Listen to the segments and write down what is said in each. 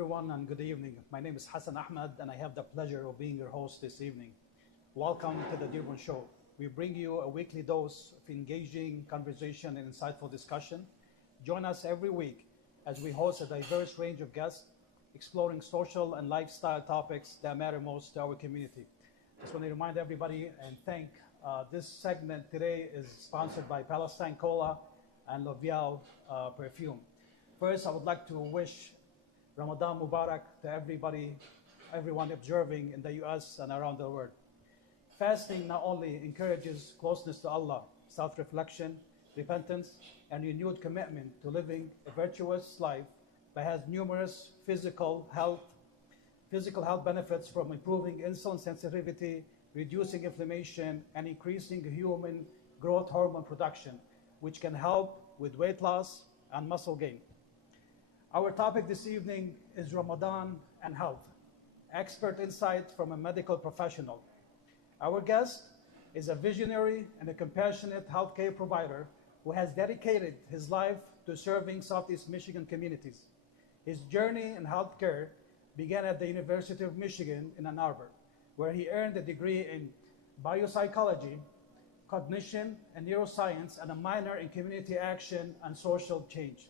everyone, and good evening. My name is Hassan Ahmed, and I have the pleasure of being your host this evening. Welcome to the Dearborn Show. We bring you a weekly dose of engaging conversation and insightful discussion. Join us every week as we host a diverse range of guests exploring social and lifestyle topics that matter most to our community. Just want to remind everybody and thank this segment today is sponsored by Palestine Cola and L'Oreal Perfume. First, I would like to wish Ramadan Mubarak to everyone observing in the US and around the world. Fasting not only encourages closeness to Allah, self-reflection, repentance, and renewed commitment to living a virtuous life, but has numerous physical health benefits from improving insulin sensitivity, reducing inflammation, and increasing human growth hormone production, which can help with weight loss and muscle gain. Our topic this evening is Ramadan and health, expert insight from a medical professional. Our guest is a visionary and a compassionate healthcare provider who has dedicated his life to serving Southeast Michigan communities. His journey in healthcare began at the University of Michigan in Ann Arbor, where he earned a degree in biopsychology, cognition, and neuroscience, and a minor in community action and social change.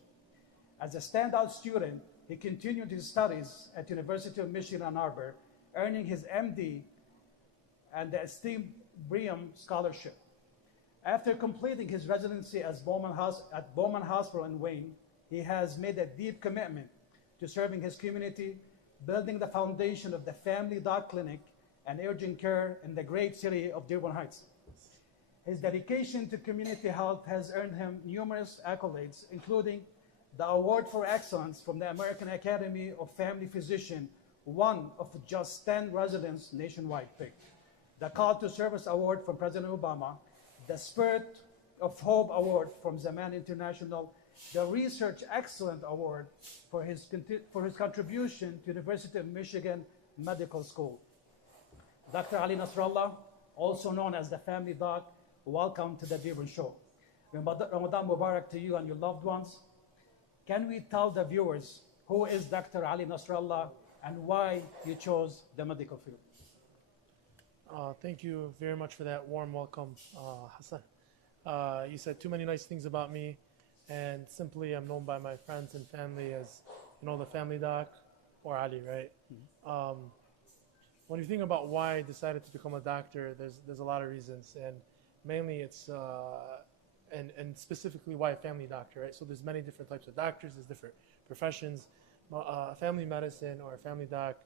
As a standout student, he continued his studies at University of Michigan Ann Arbor, earning his MD and the esteemed Brigham Scholarship. After completing his residency at Bowman Hospital in Wayne, he has made a deep commitment to serving his community, building the foundation of the Family Doc Clinic and urgent care in the great city of Dearborn Heights. His dedication to community health has earned him numerous accolades, including the Award for Excellence from the American Academy of Family Physicians, one of just 10 residents nationwide picked, the Call to Service Award from President Obama, the Spirit of Hope Award from Zaman International, the Research Excellence Award for his contribution to University of Michigan Medical School. Dr. Ali Nasrallah, also known as the Family Doc, welcome to the Dearborn Show. Ramadan Mubarak to you and your loved ones. Can we tell the viewers who is Dr. Ali Nasrallah and why you chose the medical field? Thank you very much for that warm welcome, Hassan. You said too many nice things about me, and simply I'm known by my friends and family as, the Family Doc or Ali, right? Mm-hmm. When you think about why I decided to become a doctor, there's a lot of reasons, and mainly it's and specifically why a family doctor, right? So there's many different types of doctors, there's different professions. Family medicine or a family doc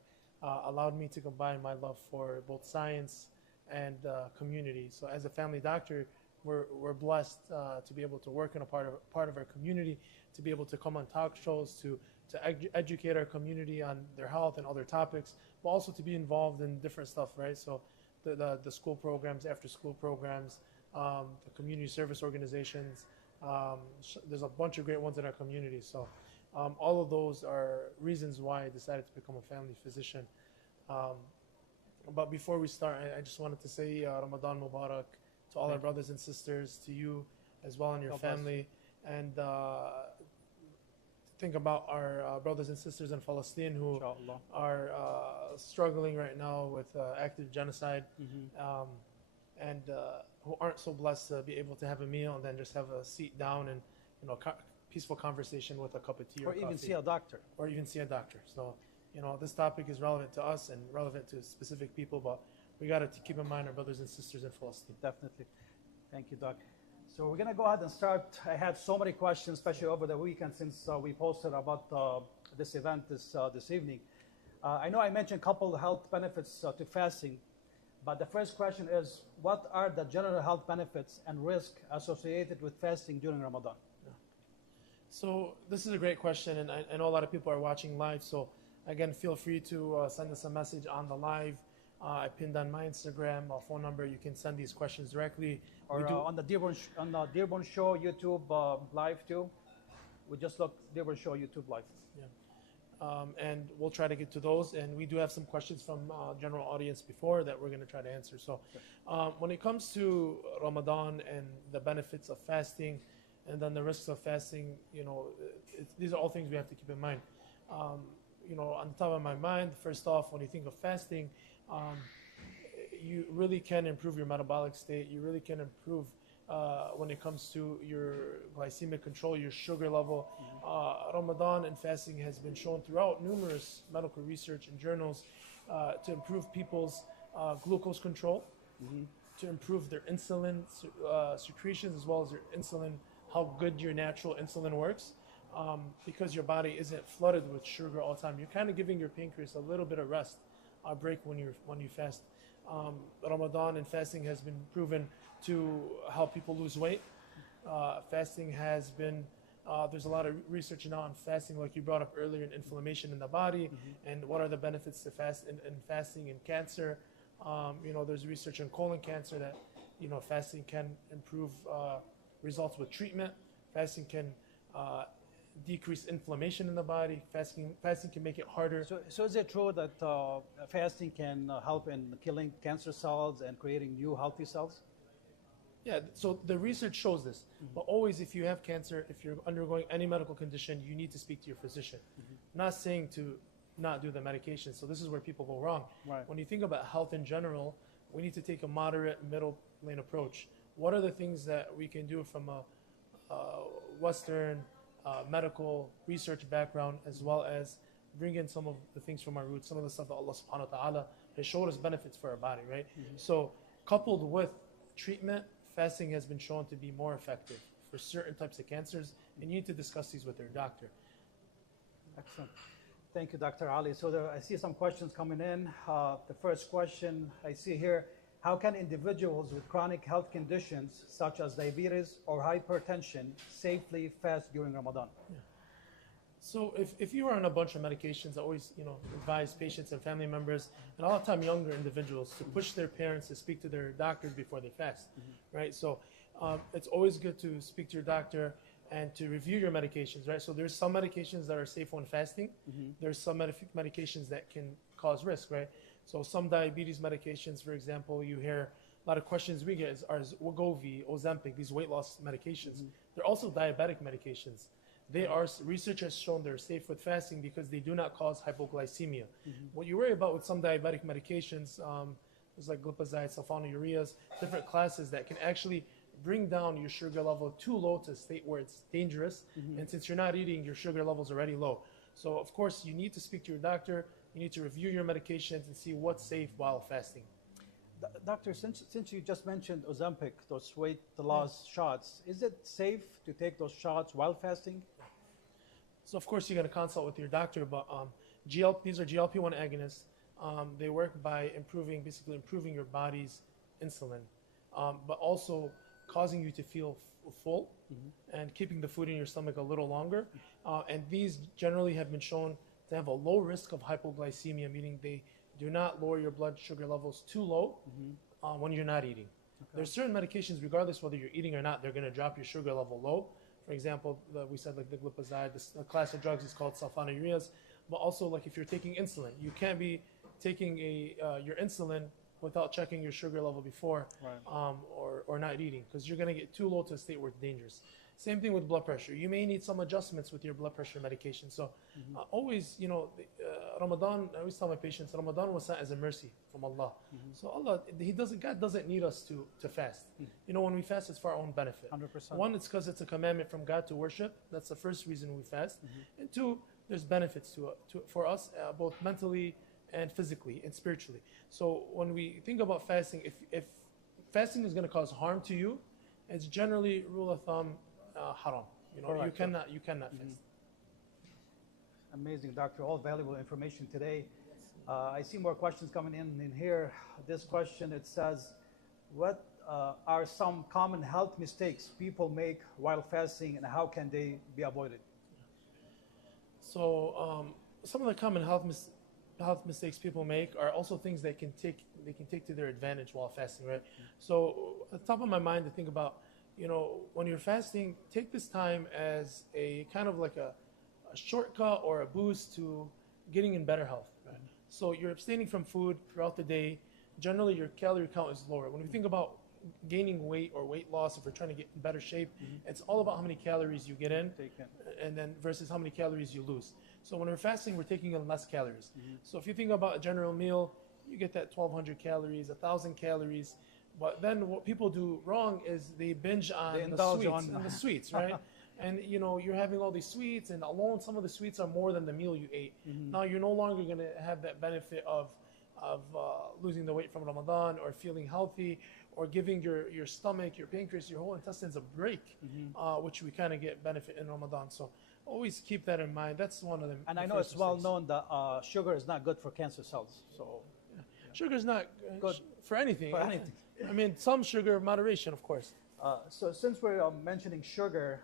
allowed me to combine my love for both science and community. So as a family doctor, we're blessed to be able to work in a part of our community, to be able to come on talk shows, to educate our community on their health and other topics, but also to be involved in different stuff, right? So the school programs, after school programs, the community service organizations. There's a bunch of great ones in our community. So all of those are reasons why I decided to become a family physician. But before we start, I just wanted to say Ramadan Mubarak to all our brothers and sisters, to you as well and your family. And think about our brothers and sisters in Palestine who are struggling right now with active genocide. Mm-hmm. And who aren't so blessed to be able to have a meal and then just have a seat down and peaceful conversation with a cup of tea or even coffee. see a doctor. Or even see a doctor. So, this topic is relevant to us and relevant to specific people, but we got to keep in mind our brothers and sisters in Palestine. Definitely. Thank you, Doc. So we're going to go ahead and start. I had so many questions, especially over the weekend since we posted about this event this evening. I know I mentioned a couple of health benefits to fasting, but the first question is, what are the general health benefits and risk associated with fasting during Ramadan? Yeah. So this is a great question, and I know a lot of people are watching live. So again, feel free to send us a message on the live. I pinned on my Instagram phone number. You can send these questions directly. Or on the Dearborn Show YouTube live too. We just look Dearborn Show YouTube live. Yeah. And we'll try to get to those. And we do have some questions from general audience before that we're going to try to answer. So when it comes to Ramadan and the benefits of fasting and then the risks of fasting, these are all things we have to keep in mind. on the top of my mind, first off, when you think of fasting, um, you really can improve your metabolic state. You really can improve when it comes to your glycemic control, your sugar level. Ramadan and fasting has been shown throughout numerous medical research and journals to improve people's glucose control, to improve their insulin secretions as well as their insulin, how good your natural insulin works. Because your body isn't flooded with sugar all the time, you're kind of giving your pancreas a little bit of rest, a break when you fast. Ramadan and fasting has been proven to help people lose weight. Fasting has been there's a lot of research now on fasting, like you brought up earlier, in inflammation in the body, and what are the benefits to in fasting in cancer. There's research on colon cancer that fasting can improve results with treatment. Fasting can decrease inflammation in the body. Fasting can make it harder. So is it true that fasting can help in killing cancer cells and creating new healthy cells? Yeah, so the research shows this. But always, if you have cancer, if you're undergoing any medical condition, you need to speak to your physician. Not saying to not do the medication. So this is where people go wrong. Right. When you think about health in general, we need to take a moderate middle lane approach. What are the things that we can do from a Western medical research background, as well as bring in some of the things from our roots, some of the stuff that Allah subhanahu wa ta'ala has showed us benefits for our body, right? So coupled with treatment, fasting has been shown to be more effective for certain types of cancers, and you need to discuss these with your doctor. Excellent. Thank you, Dr. Ali. So I see some questions coming in. The first question I see here: how can individuals with chronic health conditions such as diabetes or hypertension safely fast during Ramadan? Yeah. So if you are on a bunch of medications, I always advise patients and family members, and a lot of time younger individuals, to push their parents to speak to their doctors before they fast, right? So it's always good to speak to your doctor and to review your medications, right? So there's some medications that are safe when fasting. There's some medications that can cause risk, right? So some diabetes medications, for example, you hear a lot of questions we get are Wegovy, Ozempic, these weight loss medications. They're also diabetic medications. Research has shown they're safe with fasting because they do not cause hypoglycemia. What you worry about with some diabetic medications, there's like glipizide, sulfonylureas, different classes that can actually bring down your sugar level too low to a state where it's dangerous. And since you're not eating, your sugar level's already low. So of course you need to speak to your doctor. You need to review your medications and see what's safe while fasting. Doctor, since you just mentioned Ozempic, those weight loss shots, is it safe to take those shots while fasting? So of course you're going to consult with your doctor, but these are GLP-1 agonists. They work by basically improving your body's insulin, but also causing you to feel full and keeping the food in your stomach a little longer. And these generally have been shown to have a low risk of hypoglycemia, meaning they do not lower your blood sugar levels too low when you're not eating. There's certain medications, regardless whether you're eating or not, they're going to drop your sugar level low. For example, we said like the glipizide, the class of drugs is called sulfonylureas. But also, like if you're taking insulin, you can't be taking your insulin without checking your sugar level before, or not eating, because you're going to get too low to a state where it's dangerous. Same thing with blood pressure. You may need some adjustments with your blood pressure medication. So always, Ramadan, I always tell my patients, Ramadan was sent as a mercy from Allah. So God doesn't need us to fast. When we fast, it's for our own benefit. 100%. One, it's because it's a commandment from God to worship. That's the first reason we fast. And two, there's benefits for us, both mentally and physically and spiritually. So when we think about fasting, if fasting is going to cause harm to you, it's generally rule of thumb, haram. You cannot fast. Amazing, Doctor. All valuable information today. I see more questions coming in here. This question, it says, what are some common health mistakes people make while fasting, and how can they be avoided? So some of the common health mistakes people make are also things they can take to their advantage while fasting, right? So at the top of my mind to think about, when you're fasting, take this time as a kind of like a shortcut or a boost to getting in better health, right? So you're abstaining from food throughout the day. Generally, your calorie count is lower. When we think about gaining weight or weight loss, if we're trying to get in better shape, it's all about how many calories you get in, and then versus how many calories you lose. So when we're fasting, we're taking in less calories. So if you think about a general meal, you get that 1,200 calories, 1,000 calories. But then what people do wrong is they binge on the sweets, right? And you're having all these sweets, and alone some of the sweets are more than the meal you ate. Now you're no longer going to have that benefit of losing the weight from Ramadan, or feeling healthy, or giving your stomach, your pancreas, your whole intestines a break, which we kind of get benefit in Ramadan. So always keep that in mind. That's one of them. And I know it's well known that sugar is not good for cancer cells. So sugar is not good for anything. For anything. I mean, some sugar, moderation, of course. So since we're mentioning sugar,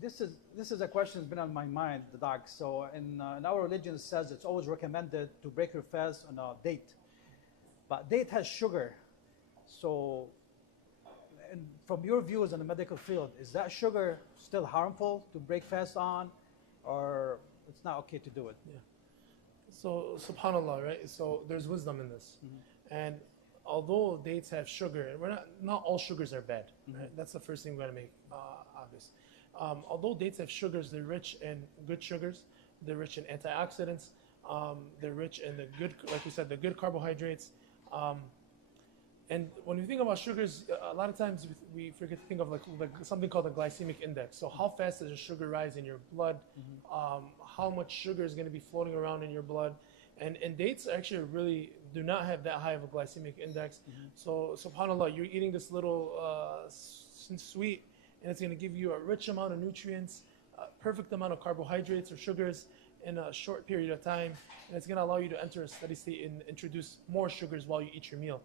this is a question that's been on my mind, the doc. So in our religion, it says it's always recommended to break your fast on a date, but date has sugar. So, and from your views in the medical field, is that sugar still harmful to break fast on, or it's not okay to do it? Yeah. So subhanallah, right? So there's wisdom in this, and although dates have sugar, and not all sugars are bad. Right? That's the first thing we're gonna make obvious. Although dates have sugars, they're rich in good sugars. They're rich in antioxidants. They're rich in the good, like we said, the good carbohydrates. And when we think about sugars, a lot of times we forget to think of like something called the glycemic index. So how fast does the sugar rise in your blood? How much sugar is going to be floating around in your blood? And dates actually really do not have that high of a glycemic index. So subhanAllah, you're eating this little sweet, and it's going to give you a rich amount of nutrients, a perfect amount of carbohydrates or sugars in a short period of time, and it's going to allow you to enter a steady state and introduce more sugars while you eat your meal.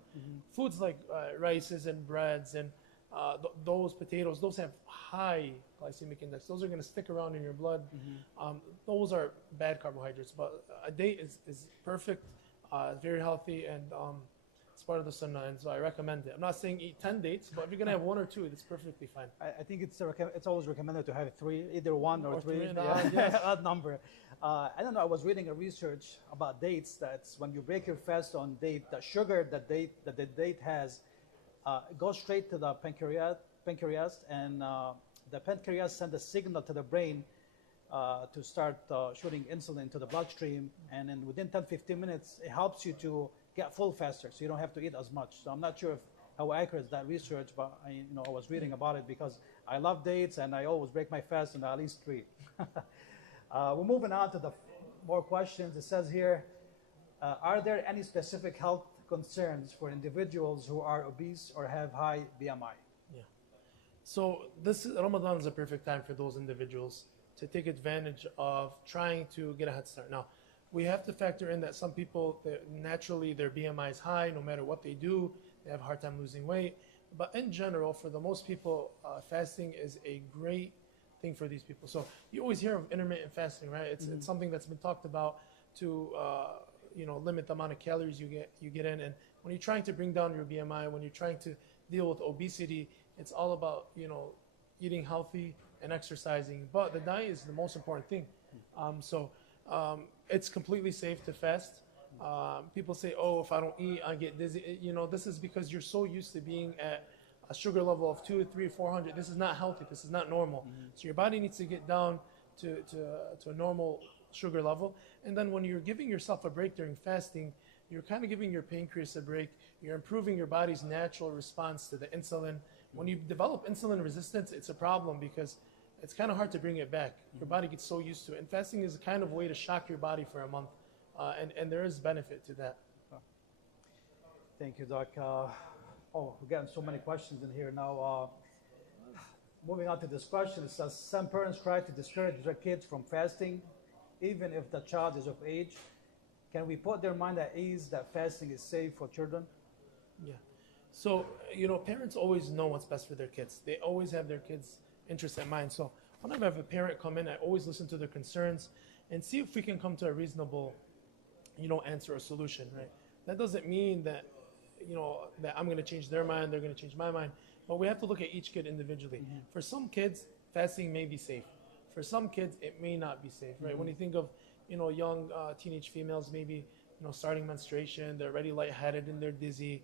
Foods like rices and breads and those potatoes, those have high glycemic index. Those are going to stick around in your blood. Those are bad carbohydrates, but a date is perfect, very healthy, and it's part of the sunnah, and so I recommend it. I'm not saying eat 10 dates, but if you're going to have one or two, it's perfectly fine. I think it's always recommended to have three, either one or three. Yes. Odd number. I don't know. I was reading a research about dates. That's when you break your fast on date, the sugar that the date has goes straight to the pancreas, and the pancreas sends a signal to the brain to start shooting insulin to the bloodstream, and then within 10-15 minutes, it helps you to get full faster, so you don't have to eat as much. So I'm not sure how accurate is that research, but I was reading about it because I love dates and I always break my fast on at least 3. We're moving on to the more questions. It says here, are there any specific health concerns for individuals who are obese or have high BMI? Yeah. So Ramadan is a perfect time for those individuals to take advantage of trying to get a head start. Now, we have to factor in that some people, naturally their BMI is high, no matter what they do, they have a hard time losing weight. But in general, for the most people, fasting is a great thing for these people. So you always hear of intermittent fasting, right? It's something that's been talked about to limit the amount of calories you get in. And when you're trying to bring down your BMI, when you're trying to deal with obesity, it's all about eating healthy and exercising. But the diet is the most important thing. It's completely safe to fast. People say, oh, if I don't eat, I get dizzy. This is because you're so used to being at a sugar level of 200, 300, 400. This is not healthy. This is not normal. So your body needs to get down to a normal sugar level. And then when you're giving yourself a break during fasting, you're kind of giving your pancreas a break. You're improving your body's natural response to the insulin. When you develop insulin resistance, it's a problem because it's kind of hard to bring it back. Your body gets so used to it. And fasting is a kind of way to shock your body for a month. And there is benefit to that. Thank you, Doc. We're getting so many questions in here now. Moving on to this question, it says, some parents try to discourage their kids from fasting, even if the child is of age. Can we put their mind at ease that fasting is safe for children? Yeah. So, parents always know what's best for their kids. They always have their kids' interests in mind. So whenever I have a parent come in, I always listen to their concerns and see if we can come to a reasonable, answer or solution, right? That doesn't mean that, that I'm going to change their mind, they're going to change my mind. But we have to look at each kid individually. For some kids, fasting may be safe. For some kids, it may not be safe, right? When you think of, young teenage females, maybe, starting menstruation, they're already lightheaded and they're dizzy,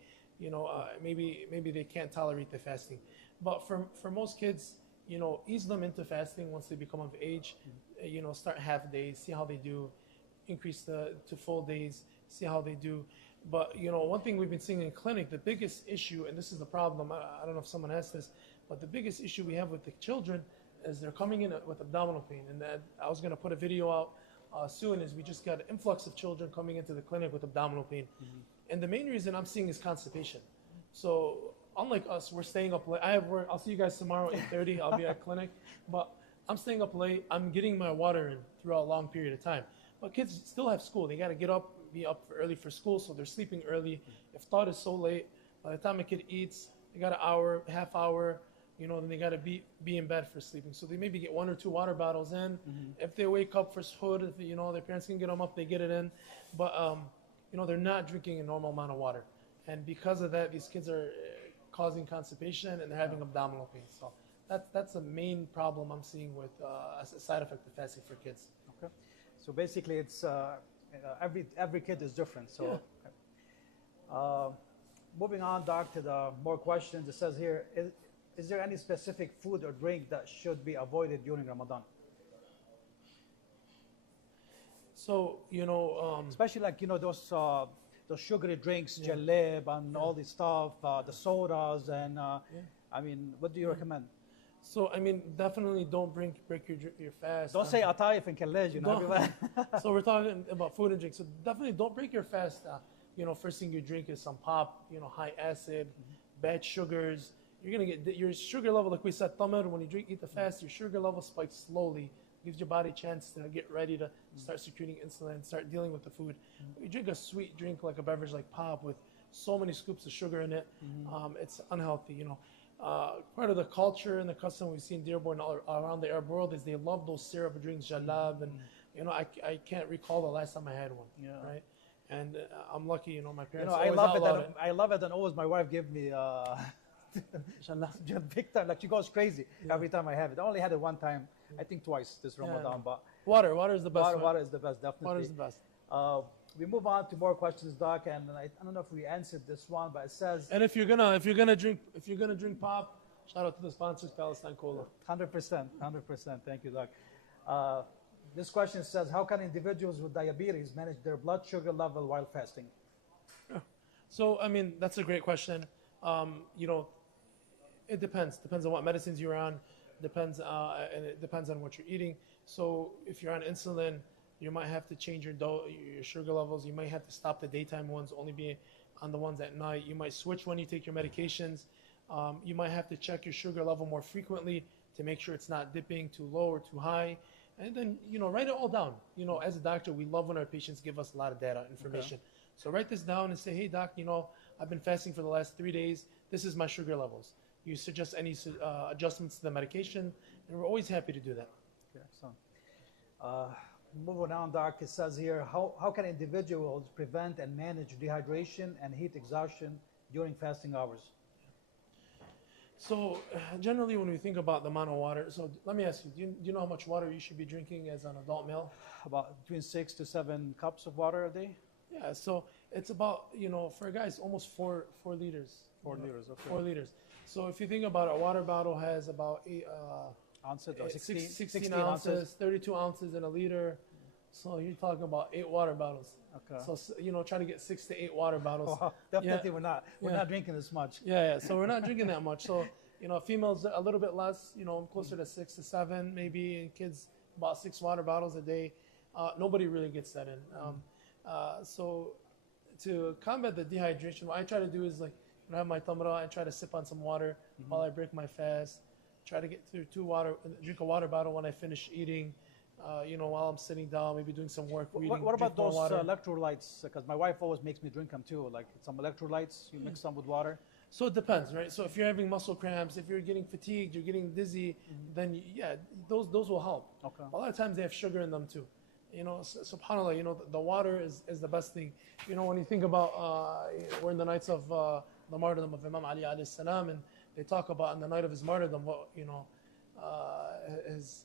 maybe they can't tolerate the fasting. But for most kids, ease them into fasting once they become of age. start half days, see how they do, increase to full days, see how they do. But one thing we've been seeing in clinic, the biggest issue, and this is the problem, I don't know if someone asked this, but the biggest issue we have with the children is they're coming in with abdominal pain. And I was going to put a video out soon, is we just got an influx of children coming into the clinic with abdominal pain. And the main reason I'm seeing is constipation. So unlike us, we're staying up late. I have work. I'll see you guys tomorrow at 8:30. I'll be at clinic. But I'm staying up late. I'm getting my water in throughout a long period of time. But kids still have school. They got to get up, be up early for school, so they're sleeping early. If thought is so late, by the time a kid eats, they got an hour, half hour, then they got to be in bed for sleeping. So they maybe get 1 or 2 water bottles in. If they wake up for suhoor, if their parents can get them up, they get it in. But they're not drinking a normal amount of water, and because of that, these kids are causing constipation and they're having abdominal pain. So that's the main problem I'm seeing with as a side effect of fasting for kids. Okay. So basically, it's every kid is different. So. Yeah. Okay. Moving on, Doc, to the more questions. It says here, is there any specific food or drink that should be avoided during Ramadan? So, especially like, those sugary drinks, jaleb and all this stuff, the sodas, and I mean, what do you recommend? So, I mean, definitely don't break your fast. Don't say ataif and kalej, So we're talking about food and drink. So definitely don't break your fast. First thing you drink is some pop, high acid, bad sugars. You're going to get your sugar level, like we said, tamar, when you eat the fast, your sugar level spikes slowly. Gives your body a chance to get ready to start secreting insulin, start dealing with the food. You drink a sweet drink like a beverage like pop with so many scoops of sugar in it, it's unhealthy, Part of the culture and the custom we've seen Dearborn all around the Arab world is they love those syrup drinks, jalab, and I can't recall the last time I had one, right? And I'm lucky, my parents I always love outlawed it. I love it, and always my wife gives me big time. Like she goes crazy every time I have it. I only had it one time, I think twice this Ramadan. But water is the best. Water is the best, definitely. Water is the best. We move on to more questions, Doc, and I don't know if we answered this one, but it says. And if you're gonna drink pop, shout out to the sponsors, Palestine Cola. 100%. Thank you, Doc. This question says, how can individuals with diabetes manage their blood sugar level while fasting? So, I mean, that's a great question. It depends. Depends on what medicines you're on. And it depends on what you're eating. So, if you're on insulin, you might have to change your sugar levels. You might have to stop the daytime ones, only be on the ones at night. You might switch when you take your medications. You might have to check your sugar level more frequently to make sure it's not dipping too low or too high. And then, write it all down. As a doctor, we love when our patients give us a lot of data, information. Okay. So write this down and say, hey, doc, I've been fasting for the last 3 days. This is my sugar levels. You suggest any adjustments to the medication, and we're always happy to do that. Okay, so moving on, Doc, it says here, how can individuals prevent and manage dehydration and heat exhaustion during fasting hours? So generally when we think about the amount of water, so let me ask you, do you know how much water you should be drinking as an adult male? About between 6 to 7 cups of water a day? Yeah, so it's about, for a guy, it's almost 4 liters. 4 liters, okay. 4 liters. So if you think about it, a water bottle has about 16 ounces, 32 ounces in a liter. So you're talking about 8 water bottles. Okay. So, try to get 6 to 8 water bottles. Oh, definitely we're not drinking this much. Yeah. So we're not drinking that much. So, females a little bit less, closer to 6 to 7 maybe, and kids about 6 water bottles a day. Nobody really gets that in. So to combat the dehydration, what I try to do is like, when I have my tamra, I try to sip on some water while I break my fast. Try to get through drink a water bottle when I finish eating. While I'm sitting down, maybe doing some work, reading. What about those electrolytes? Because my wife always makes me drink them too. Like some electrolytes, you mix them with water. So it depends, right? So if you're having muscle cramps, if you're getting fatigued, you're getting dizzy, then those will help. Okay. A lot of times they have sugar in them too. SubhanAllah, the water is the best thing. When you think about, we're in the nights of the martyrdom of Imam Ali alayhi salam, and they talk about on the night of his martyrdom, his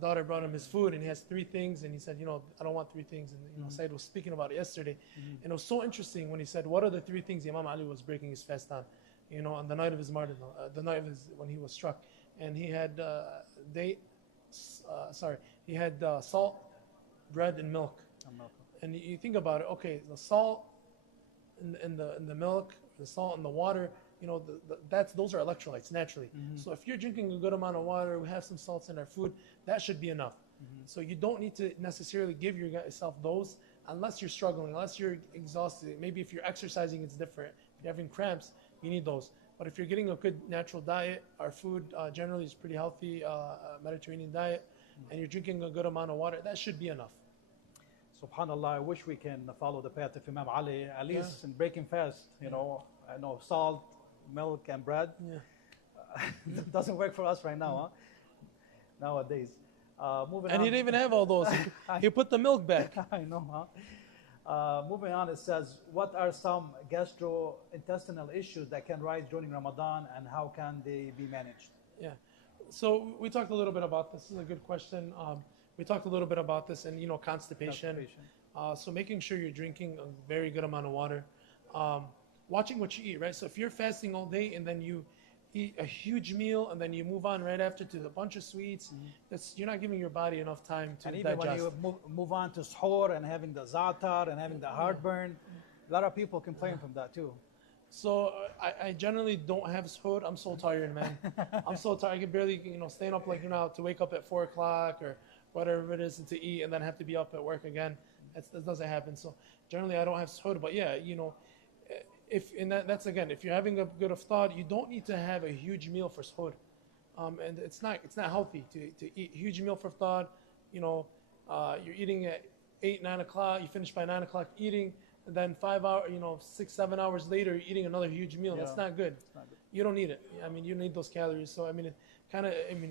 daughter brought him his food, and he has 3 things, and he said, I don't want 3 things. And Said was speaking about it yesterday, and it was so interesting when he said, what are the 3 things Imam Ali was breaking his fast on, on the night of his martyrdom, the night of when he was struck, and he had date, salt, bread, and milk. And you think about it, okay, the salt in the milk, the salt in the water, those are electrolytes naturally. So if you're drinking a good amount of water, we have some salts in our food, that should be enough. So you don't need to necessarily give yourself those unless you're struggling, unless you're exhausted. Maybe if you're exercising, it's different. If you're having cramps, you need those. But if you're getting a good natural diet, our food generally is pretty healthy, Mediterranean diet, and you're drinking a good amount of water, that should be enough. SubhanAllah, I wish we can follow the path of Imam Ali, at least in breaking fast. I know salt, milk, and bread. It doesn't work for us right now, nowadays. Moving on. He didn't even have all those. He put the milk back. I know, moving on, it says, what are some gastrointestinal issues that can rise during Ramadan, and how can they be managed? Yeah. So we talked a little bit about this. This is a good question. We talked a little bit about this and, constipation. So making sure you're drinking a very good amount of water. Watching what you eat, right? So if you're fasting all day and then you eat a huge meal and then you move on right after to a bunch of sweets, you're not giving your body enough time to digest. And even when you move on to suhoor and having the za'atar and having the heartburn, a lot of people complain from that too. So I generally don't have suhoor. I'm so tired, man. I'm so tired. I can barely, staying up to wake up at 4 o'clock or whatever it is to eat and then have to be up at work again. That doesn't happen. So generally I don't have suhoor. But yeah, that's again, if you're having a good iftar, you don't need to have a huge meal for suhoor. And it's not healthy to eat a huge meal for iftar. You're eating at 8, 9 o'clock, you finish by 9 o'clock eating, and then 5 hours, 6, 7 hours later, you're eating another huge meal. That's not good. You don't need it. I mean, you need those calories. So,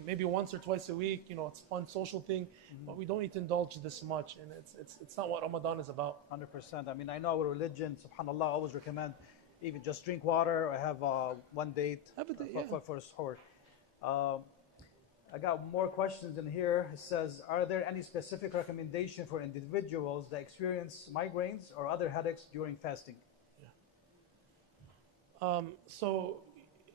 maybe once or twice a week, it's a fun social thing, but we don't need to indulge this much. And it's not what Ramadan is about. 100%. I know our religion, subhanAllah, always recommend even just drink water or have one date for suhoor. I got more questions in here. It says, are there any specific recommendation for individuals that experience migraines or other headaches during fasting? So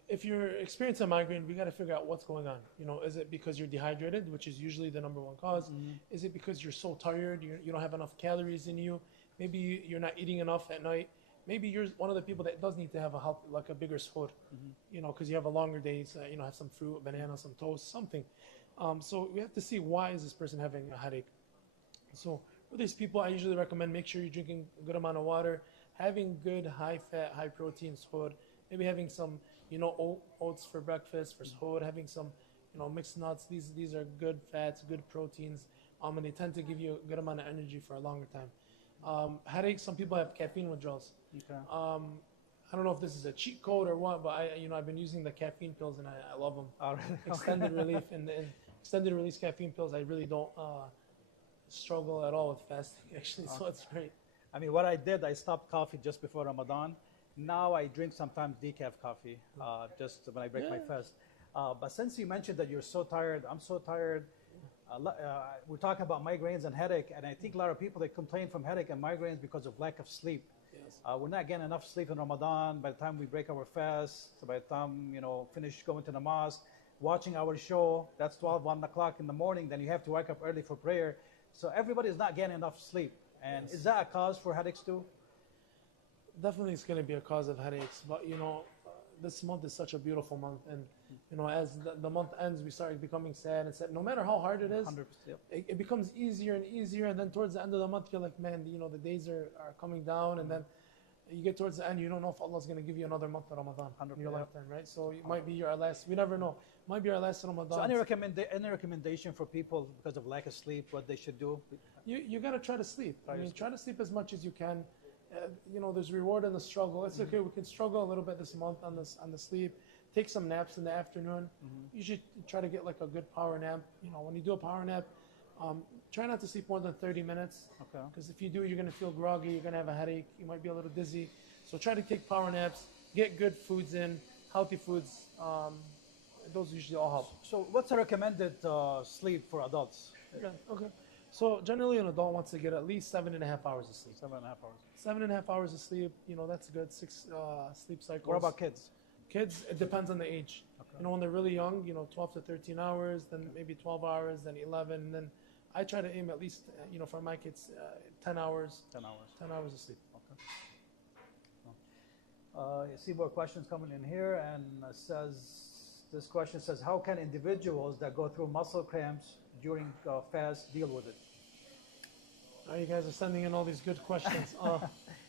if you're experiencing a migraine, we got to figure out what's going on. Is it because you're dehydrated, which is usually the number one cause? Is it because you're so tired, you don't have enough calories in you? Maybe you're not eating enough at night. Maybe you're one of the people that does need to have a bigger suhoor, because you have a longer days, have some fruit, banana, some toast, something. So we have to see, why is this person having a headache? So for these people, I usually recommend make sure you're drinking a good amount of water, having good high-fat, high-protein suhoor, maybe having some, oats for breakfast, for suhoor, having some, mixed nuts. These are good fats, good proteins, and they tend to give you a good amount of energy for a longer time. Headaches, some people have caffeine withdrawals. Okay. I don't know if this is a cheat code or what, but I've been using the caffeine pills and I love them. Oh, really? Extended relief and extended release caffeine pills. I really don't struggle at all with fasting, actually. So it's great. What I did, I stopped coffee just before Ramadan. Now I drink sometimes decaf coffee, just when I break my fast. But since you mentioned that you're so tired, I'm so tired. We're talking about migraines and headache, and I think a lot of people, they complain from headache and migraines because of lack of sleep. Yes. We're not getting enough sleep in Ramadan. By the time we break our fast, so by the time, finish going to the mosque, watching our show, that's 12, 1 o'clock in the morning, then you have to wake up early for prayer. So everybody is not getting enough sleep. And is that a cause for headaches too? Definitely it's going to be a cause of headaches. But, this month is such a beautiful month. And, as the month ends, we start becoming sad and sad. No matter how hard it is, 100%. it becomes easier and easier. And then towards the end of the month, you're like, man, the days are coming down. And then you get towards the end, you don't know if Allah's going to give you another month of Ramadan in your lifetime, right? So it might be your last. We never know. It might be our last Ramadan. So any recommendation for people because of lack of sleep, what they should do? You got to try to sleep. Try to sleep as much as you can. There's reward in the struggle. It's okay. We can struggle a little bit this month on the sleep. Take some naps in the afternoon. You should try to get like a good power nap. When you do a power nap, try not to sleep more than 30 minutes. Okay. Because if you do, you're going to feel groggy. You're going to have a headache. You might be a little dizzy. So try to take power naps. Get good foods in, healthy foods. Those usually all help. So what's the recommended sleep for adults? Okay. So generally, an adult wants to get at least 7.5 hours of sleep. 7.5 hours. 7.5 hours of sleep. That's good. 6 sleep cycles. What about kids? Kids, it depends on the age. Okay. You know, when they're really young, 12 to 13 hours, then maybe 12 hours, then 11, and then I try to aim at least, for my kids, 10 hours. 10 hours. 10 hours of sleep. Okay. You see more questions coming in here, and this question says, how can individuals that go through muscle cramps during fast deal with it? You guys are sending in all these good questions.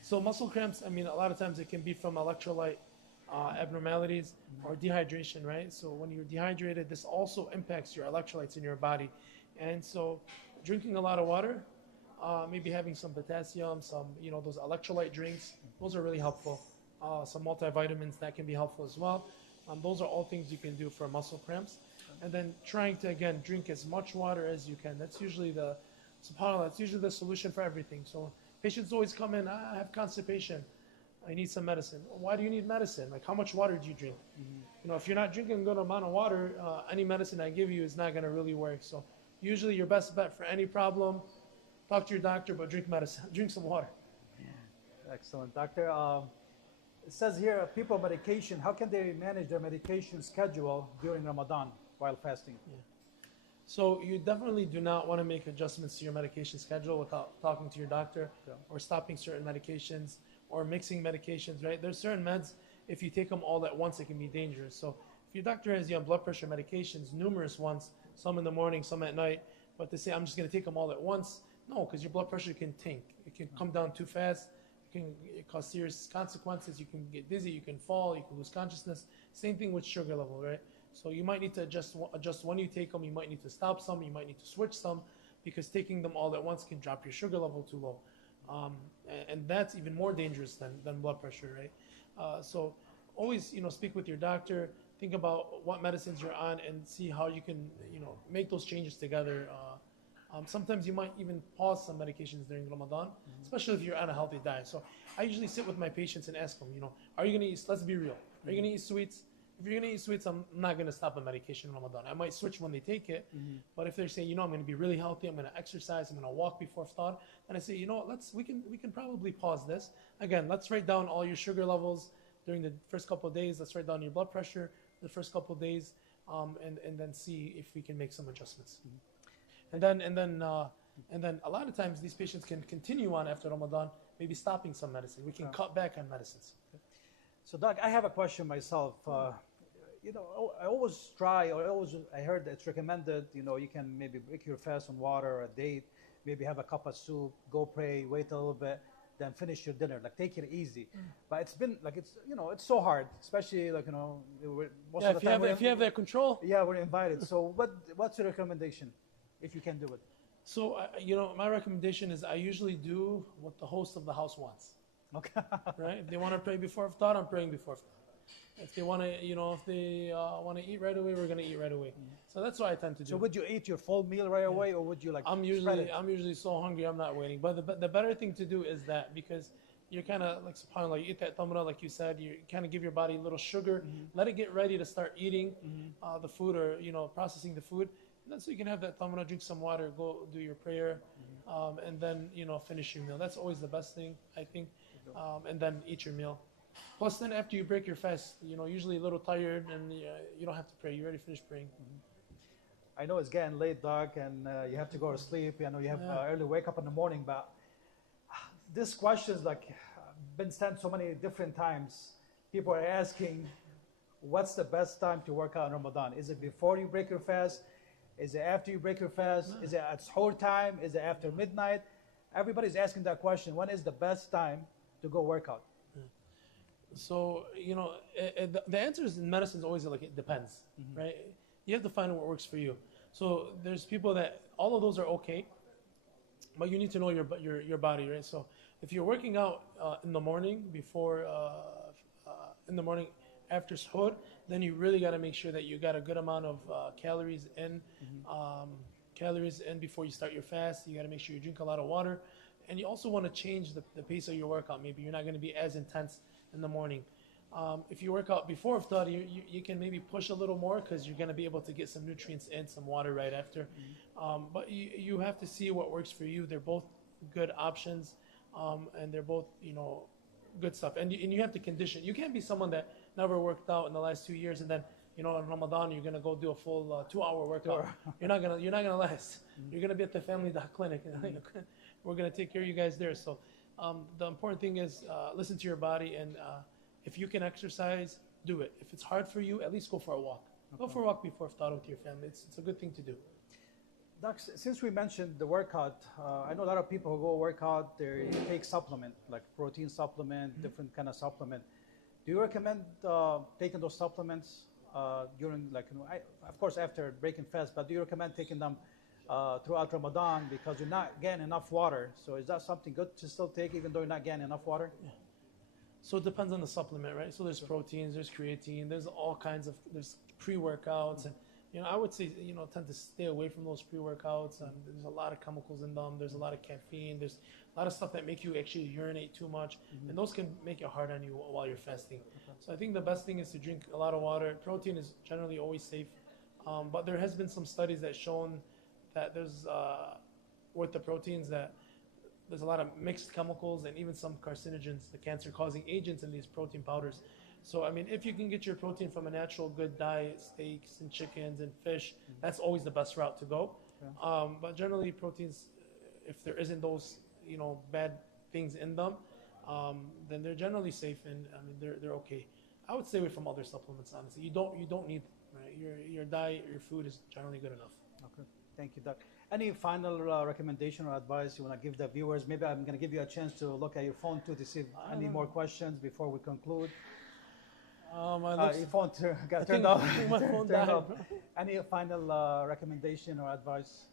So muscle cramps, I mean, a lot of times it can be from electrolyte abnormalities or dehydration, right? So when you're dehydrated, this also impacts your electrolytes in your body. And so drinking a lot of water, maybe having some potassium, some, those electrolyte drinks, those are really helpful. Some multivitamins, that can be helpful as well. Those are all things you can do for muscle cramps. And then trying to, again, drink as much water as you can. That's usually subhanAllah, that's usually the solution for everything. So patients always come in, I have constipation, I need some medicine. Why do you need medicine? Like, how much water do you drink? If you're not drinking a good amount of water, any medicine I give you is not going to really work. So usually your best bet for any problem, talk to your doctor, but drink medicine, drink some water. Excellent, doctor. It says here, people on medication, how can they manage their medication schedule during Ramadan while fasting? Yeah. So you definitely do not want to make adjustments to your medication schedule without talking to your doctor, or stopping certain medications or mixing medications, right? There's certain meds, if you take them all at once, it can be dangerous. So if your doctor has you on blood pressure medications, numerous ones, some in the morning, some at night, but they say, I'm just going to take them all at once. No, because your blood pressure can tank. It can come down too fast. It cause serious consequences. You can get dizzy, you can fall, you can lose consciousness. Same thing with sugar level, right? So you might need to adjust when you take them. You might need to stop some. You might need to switch some, because taking them all at once can drop your sugar level too low. And that's even more dangerous than blood pressure, right? So always, speak with your doctor. Think about what medicines you're on and see how you can, make those changes together. Sometimes you might even pause some medications during Ramadan, especially if you're on a healthy diet. So I usually sit with my patients and ask them, are you going to eat, let's be real, are you going to eat sweets? If you're going to eat sweets, I'm not going to stop a medication in Ramadan. I might switch when they take it, but if they're saying, I'm going to be really healthy, I'm going to exercise, I'm going to walk before iftar, then I say, we can probably pause this. Again, let's write down all your sugar levels during the first couple of days. Let's write down your blood pressure the first couple of days, and then see if we can make some adjustments. And then a lot of times these patients can continue on after Ramadan, maybe stopping some medicine. We can cut back on medicines. So, Doc, I have a question myself. I always I heard that it's recommended, you can maybe break your fast on water or a date, maybe have a cup of soup, go pray, wait a little bit, then finish your dinner. Like, take it easy. But it's been like, it's so hard, especially like, most of the time. If you have that control. Yeah, we're invited. So what's your recommendation if you can do it? So, my recommendation is I usually do what the host of the house wants. Okay. Right? If they want to pray before iftar, I'm praying before iftar. If they want to, want to eat right away, we're going to eat right away. So that's what I tend to do. So would you eat your full meal right away, or would you I'm usually so hungry, I'm not waiting. But the better thing to do is that, because you're kind of like, subhanAllah, you eat that tamra, like you said, you kind of give your body a little sugar, let it get ready to start eating the food, or, processing the food. And then so you can have that tamra, drink some water, go do your prayer, and then, finish your meal. That's always the best thing, I think. And then eat your meal. Plus, then after you break your fast, usually a little tired, and you don't have to pray. You already finished praying. I know it's getting late, Doc, and you have to go to sleep. I know you have early wake up in the morning, but this question is been sent so many different times. People are asking, what's the best time to work out in Ramadan? Is it before you break your fast? Is it after you break your fast? Is it at suhoor time? Is it after midnight? Everybody's asking that question. When is the best time to go work out? So, the answer is in medicine is always like, it depends, right? You have to find what works for you. So there's people that all of those are okay, but you need to know your body, right? So if you're working out in the morning after suhoor, then you really got to make sure that you got a good amount of calories in before you start your fast. You got to make sure you drink a lot of water, and you also want to change the pace of your workout. Maybe you're not going to be as intense in the morning. If you work out before iftar, you can maybe push a little more, because you're going to be able to get some nutrients in, some water right after. But you have to see what works for you. They're both good options, and they're both good stuff. And you have to condition. You can't be someone that never worked out in the last 2 years and then you know, in Ramadan you're gonna go do a full 2-hour workout. You're not gonna last. You're gonna be at the family doc clinic. We're gonna take care of you guys there. So the important thing is listen to your body, and if you can exercise, do it. If it's hard for you, at least go for a walk. Go for a walk before iftar with your family. It's a good thing to do. Doc, since we mentioned the workout, I know a lot of people who go work out, they take supplement, like protein supplement, different kind of supplement. Do you recommend taking those supplements during, like, of course, after breaking fast, but do you recommend taking them throughout Ramadan because you're not getting enough water? So is that something good to still take even though you're not getting enough water? Yeah. So it depends on the supplement, right? So there's proteins, there's creatine, there's all kinds of, there's pre-workouts, and I would say, tend to stay away from those pre-workouts. There's a lot of chemicals in them. There's a lot of caffeine. There's a lot of stuff that make you actually urinate too much, and those can make it hard on you while you're fasting. So I think the best thing is to drink a lot of water. Protein is generally always safe, but there has been some studies that shown that there's with the proteins that there's a lot of mixed chemicals and even some carcinogens, the cancer-causing agents in these protein powders. So, I mean, if you can get your protein from a natural, good diet, steaks and chickens and fish, that's always the best route to go. Yeah. But generally, proteins, if there isn't those, bad things in them, then they're generally safe, and I mean, they're okay. I would stay away from other supplements, honestly. You don't need them, right? Your diet, your food is generally good enough. Okay, thank you, Doc. Any final recommendation or advice you want to give the viewers? Maybe I'm going to give you a chance to look at your phone too to see any more questions before we conclude. Your phone got turned off. My phone died. Any final recommendation or advice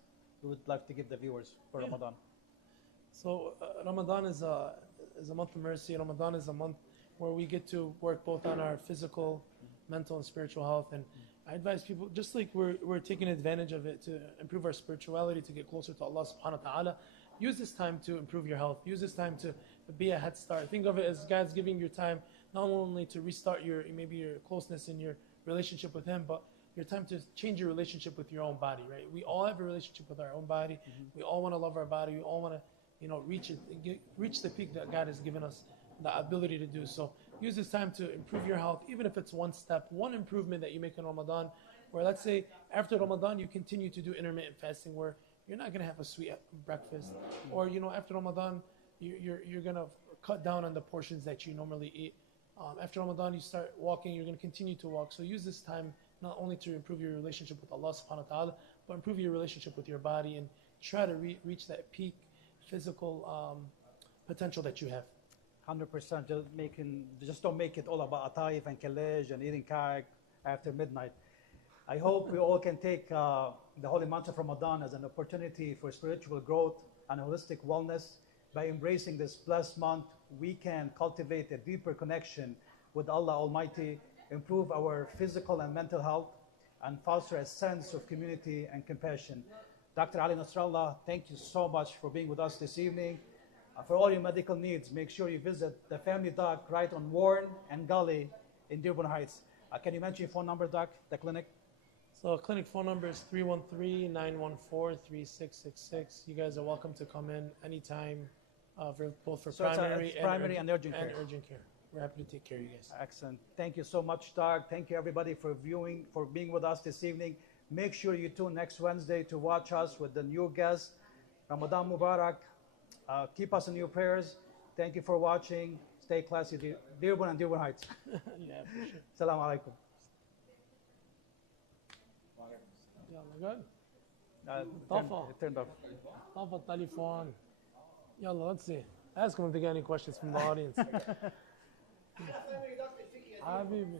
you would like to give the viewers for Ramadan? So Ramadan is a month of mercy. Ramadan is a month where we get to work both on our physical, mental, and spiritual health. And I advise people, just like we're taking advantage of it to improve our spirituality, to get closer to Allah subhanahu wa ta'ala, use this time to improve your health. Use this time to be a head start. Think of it as God's giving you time not only to restart your closeness in your relationship with Him, but your time to change your relationship with your own body, right? We all have a relationship with our own body. We all want to love our body. We all want to, reach the peak that God has given us the ability to do. So use this time to improve your health, even if it's one step, one improvement that you make in Ramadan, where let's say after Ramadan, you continue to do intermittent fasting where you're not going to have a sweet breakfast, or, after Ramadan, you're going to cut down on the portions that you normally eat. After Ramadan, you start walking, you're going to continue to walk. So use this time not only to improve your relationship with Allah subhanahu wa ta'ala, but improve your relationship with your body and try to reach that peak physical potential that you have. 100%. Just don't make it all about ataif and kalej and eating kak after midnight. I hope we all can take the holy month of Ramadan as an opportunity for spiritual growth and holistic wellness. By embracing this blessed month, we can cultivate a deeper connection with Allah Almighty, improve our physical and mental health, and foster a sense of community and compassion. Dr. Ali Nasrallah, thank you so much for being with us this evening. For all your medical needs, make sure you visit the Family Doc right on Warren and Gully in Dearborn Heights. Can you mention your phone number, Doc, the clinic? So clinic phone number is 313-914-3666. You guys are welcome to come in anytime, both for primary and urgent care. We're happy to take care of you guys. Excellent. Thank you so much, Doc. Thank you, everybody, for being with us this evening. Make sure you tune next Wednesday to watch us with the new guest, Ramadan Mubarak. Keep us in your prayers. Thank you for watching. Stay classy, Dearborn and Dearborn Heights. Yeah, for sure. Assalamu alaikum. يلا good. It turned off. طفى التليفون. يلا, let's see. Ask them if they got any questions from the audience. حبيبي.